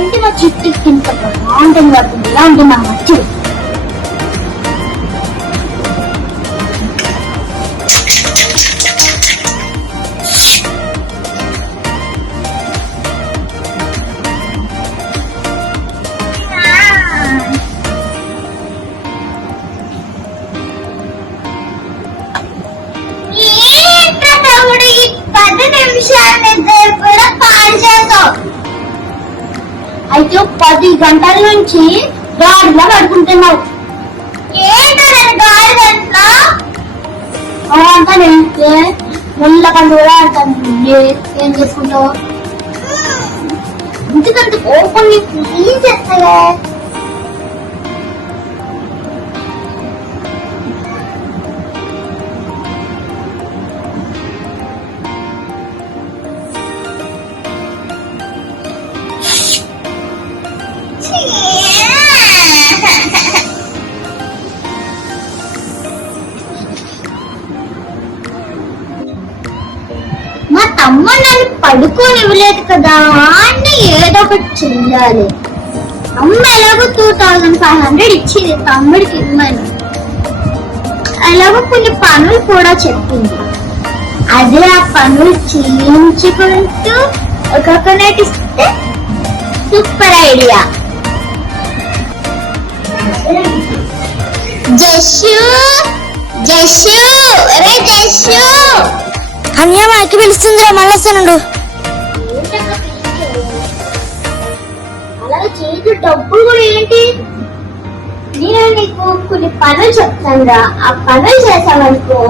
ఏంటి మా చిట్టి కింద బాగుంటుంది పడుతుంది ఇలా ఉంటుంది మా మచ్చి. అయితే 10 గంటల నుంచి గాడిలా పడుకుంటున్నావు. అంటానంటే ముళ్ళ పండు కూడా అంటాను. ఏం చేసుకుంటావు? ఎందుకంటే ఓపెన్ ఏం చేస్తాయా? మా తమ్ముడు నన్ను పడుకోనివ్వలేదు కదా అని ఏదో ఒకటి చెయ్యాలి. అమ్మ ఎలాగో 2500 ఇచ్చింది తమ్ముడికి ఇవ్వమని. అలాగో కొన్ని పనులు కూడా చెప్పింది. అదే ఆ పనులు చేయించుకుంటూ ఒక్కొక్కటి ఇస్తే సూపర్ ఐడియా. జస్సు జస్సు రే జస్సు అన్య మాకి పిలుస్తుందిరా, మళ్ళీ వస్తానుండు. అలా చేతి డబ్బులు కూడా ఏంటి? నేను నీకు కొన్ని పనులు చెప్తానురా, ఆ పనులు చేసావనుకో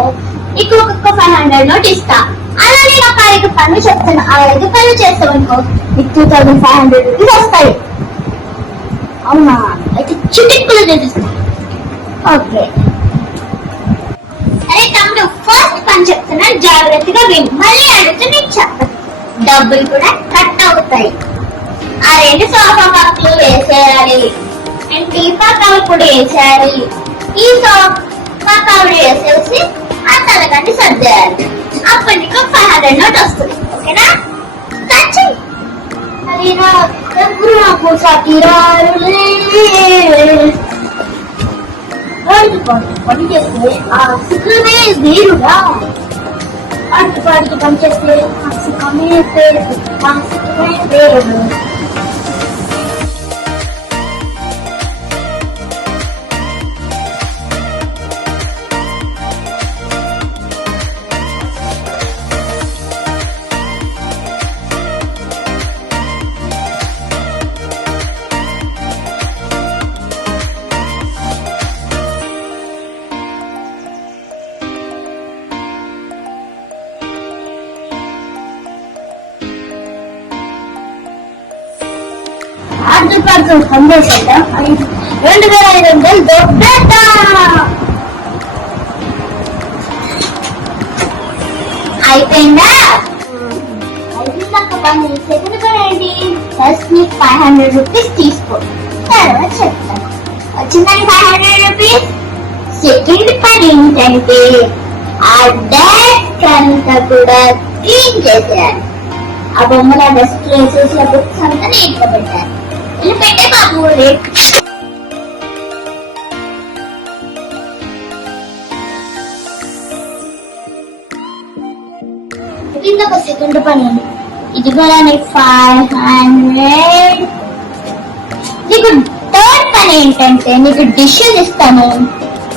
నీకు ఒక్కొక్క 500 నోట్ ఇస్తా. అలా నేను ఒక 5 పనులు చెప్తాను, ఆ 5 పనులు చేస్తావనుకో నీకు 2500 రూపీస్ వస్తాయి. అవునా? అయితే చిటిక్కులు చేపిస్తా. ఓకే అరే తమ్ముడు, ఫస్ట్ పని చెప్తున్నా జాగ్రత్తగా విను. మళ్ళీ అడిగితే నీకు చెప్పదు. డబ్బులు కూడా కట్ అవుతాయి. ఆ 2 సోఫా కప్పులు వేసేయాలి, అండ్ టీపా కవర్ కూడా వేసేయాలి. ఈ సోఫా కవర్ వేసేసి ఆ తలగంటి సర్దేయాలి. అప్పుడు నీకు 500 నోట్ వస్తుంది. ఓకేనా? స్టార్ట్ చెయ్యి. అది నా దగ్గర నాకు సతీరారులే పని చేస్తే ఆ సుఖమే వేరుగా. పాటికి పని చేస్తే ఆ సుఖమే వేరు, ఆ సుఖమే వేరు. అర్థం సందేశం 2500 దొబ్బేట. అయిపోయిందా? అయిపోయిందాక పని. సెకండ్ పని ఏంటి? ఫస్ట్ నీకు 500 రూపీస్ తీసుకో, తర్వాత చెప్తాను. వచ్చిందని 500 రూపీస్. సెకండ్ పని ఏంటంటే ఆ డెస్క్ అంతా కూడా క్లీన్ చేసేయాలి. ఆ బొమ్మల డెస్క్ వేసేసి ఆ బుక్స్ అంతా నీట్గా పెట్టాలి. ఇది పెట్టే బాబు. ఇది ఒక సెకండ్ పని. ఇది కూడా నీకు 500. నీకు థర్డ్ పని ఏంటంటే నీకు డిషెస్ ఇస్తాను.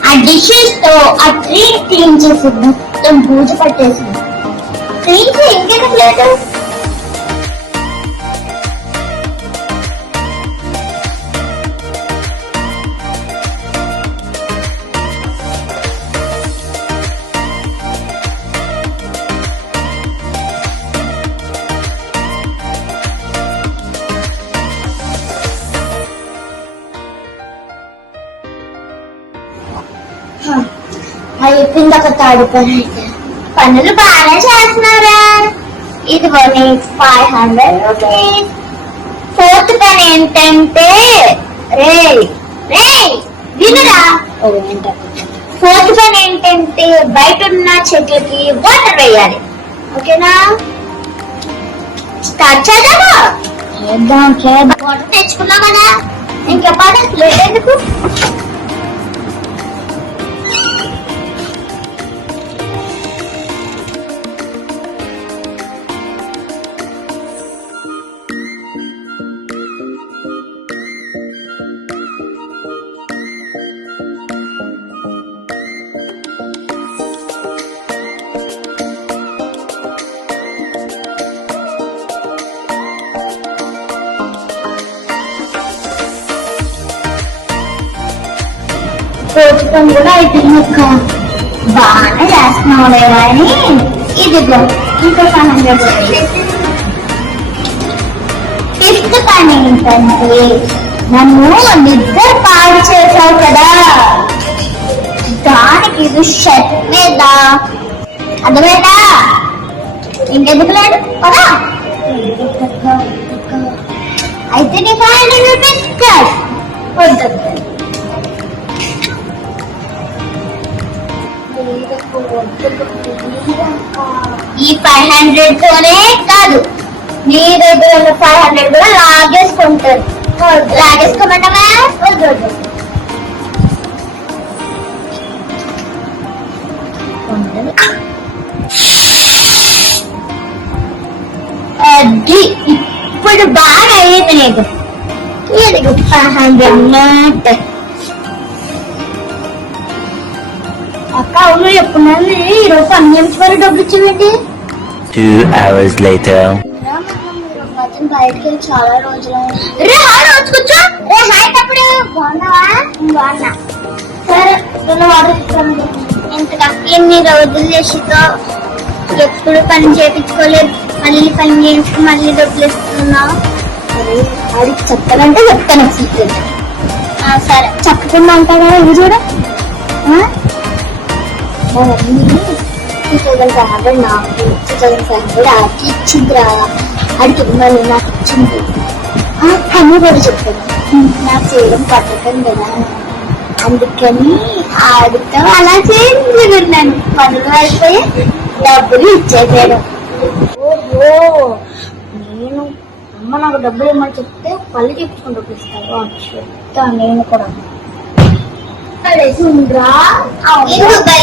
ఆ డిషెస్ తో ఆ ట్రీ క్లీన్ చేసి మొత్తం పూజ పట్టేసి క్లీన్ చేసి ఇంకెందుకు లేదు. అయిపోయింది ఒక థర్డ్ పని. పనులు బాగానే చేస్తున్నారా? ఇది 500 రూపీస్. ఫోర్త్ పని ఏంటంటే వినరా? ఫోర్త్ పని ఏంటంటే బయట ఉన్న చెట్లకి వాటర్ వేయాలి. ఓకేనా? స్టార్ట్ చేద్దామా? వాటర్ తెచ్చుకున్నాం కదా ఇంకెప్పుడు లేట్ ఎందుకు కోచి పని కూడా అయిపోయింది అక్క బాగానే చేస్తున్నావులే కానీ ఇదిగో ఇంకా 500 ఫిఫ్త్ పని ఏంటంటే నన్ను నిద్ర పాడు చేసావు కదా దానికి ఇది షర్ట్ మీద అర్థమైందా ఇంకెందుకు లేదు కదా అయితే నీ 500 రూపీస్ క్యాష్ వద్దు ఈ 500 తోనే కాదు నీ దగ్గర ఉన్న 500 కూడా లాగేసుకుంటారు లాగేసుకోమంటావా వద్దు వద్దు అది ఇప్పుడు బాగా అయ్యేది నీకు ఇది 500 మాట అక్క అవును ఎప్పుడున్నాను ఈరోజు అన్నింటి వరకు డబ్బులు ఇచ్చేయండి 2 hours later. బయటకి వెళ్ళి చాలా రోజులు రే హాయ్ రోజు కూర్చో రే హాయ్ తప్పుడు బాగున్నావా బాగున్నా సరే నేను ఆర్డర్ ఇస్తాను ఇంతగా ఎన్ని రోజులు చేసితో ఎప్పుడు పని చేయించుకోలేదు మళ్ళీ పని చేయించుకు మళ్ళీ డబ్బులు ఇస్తున్నావు ఆడికి చెప్తానంటే చెప్తాను సీక్రెట్ సరే చెప్పకుండా ఉంటావు కదా ఇది చూడ 2500 నాకు 2500 ఆడికి ఇచ్చిందిరా ఆడికి మళ్ళీ నాకు ఇచ్చింది అన్నీ కూడా చెప్పాను నాకు చేయడం పట్టడం కదా అందుకని ఆడితో అలా చేయించుకున్నాను పనులు అయిపోయి డబ్బులు ఇచ్చేసాడు ఓహో నేను అమ్మ నాకు డబ్బులు ఇమ్మని చెప్తే పళ్ళు చెప్పుకుంటూ ఇస్తారు చెప్తా నేను కూడా దుబాయ్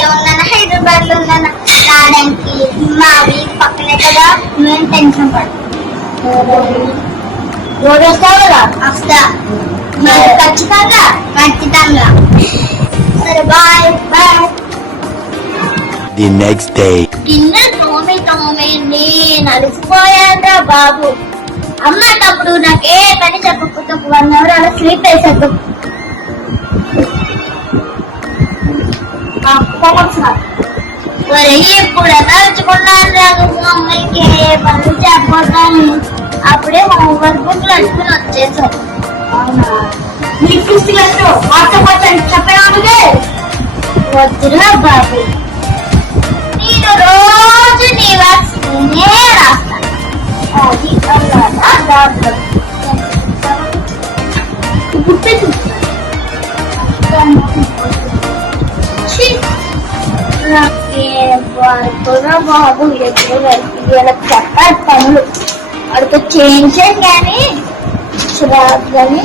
లో ఉన్నాను హైదరాబాద్ లో ఉన్నాను రావడానికి మావి పక్కనే కదా నేను టెన్షన్ పడతాను రోజు వస్తావు కదా వస్తా మరి ఖచ్చితంగా ఖచ్చితంగా సరే bye bye The next day. గిన్నె తోమి నేను అలసిపోయానురా బాబు అమ్మ తప్పుడు నాకు ఏ పని చెప్పకపోతే 1 hour అలా స్లీప్ వేసేద్దాం ఇప్పుడు ఎలా వచ్చుకున్నాను రాదు అమ్మాయికి పనులు చెప్పాను అప్పుడే హోంవర్క్ బుక్లు అడుగుని వచ్చేసాం అవునా మీకు తీసుకెళ్ళి వాట్సాప్ చెప్పాను వద్దురా బాబు నేను రోజు నీ వర్క్స్ నేనే రాస్తాను అది దాంట్లో బాబు వీళ్ళకి చెప్పాలి పనులు అడికి చేయించాను కానీ చిరాకు కానీ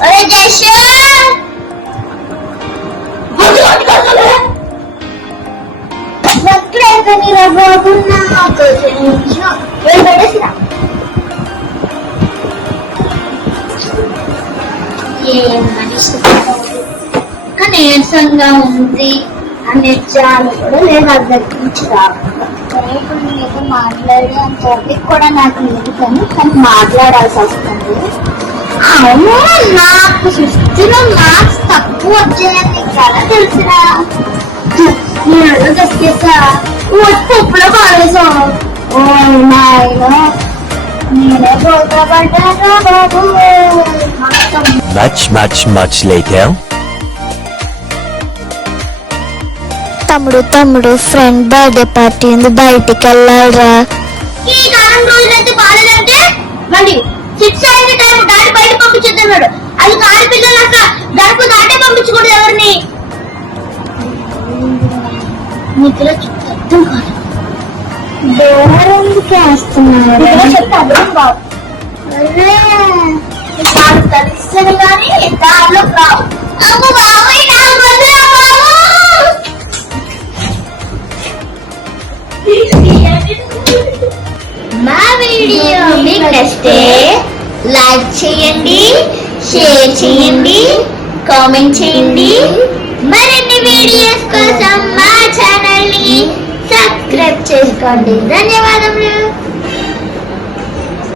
अरे जैसे నీరసంగా ఉంది అనే చాలా కూడా లేదు అద్దరికి నుంచి ఇప్పుడు నీకు మాట్లాడే అంత కూడా నాకు లేదు కానీ మాట్లాడాల్సి వస్తుంది అవును నాకు 50లో మార్క్స్ తక్కువ వచ్చాయని నీకు చాలా తెలిసినా నేను తెస్తా ఉప్పులో పాడేసాం ఓ నాయన నేనే పోతా పడ్డాను బాబు Much later. తమ్ముడు ఫ్రెండ్ బర్త్డే పార్టీ ఉంది, బయటికి వెళ్ళాలరా. ఈ కాలం రోజులైతే బాగాలేదంటే మళ్ళీ 6 అయింది టైం, డాడీ బయట పంపించేస్తున్నాడు. అది కాడి పిల్లలక గడప దాటే పంపించకూడదు ఎవరిని. నిద్ర అర్థం కాదు, తెలుస్తుంది కానీ దానిలో రావు. అమ్మ బాబాయ్ నాకు వదిలేరా బాబు. మా వీడియో మీకు నచ్చితే లైక్ చేయండి, షేర్ చేయండి, కామెంట్ చేయండి. మరిన్ని వీడియోస్ కోసం మా ఛానల్ ని సబ్స్క్రైబ్ చేసుకోండి. ధన్యవాదములు.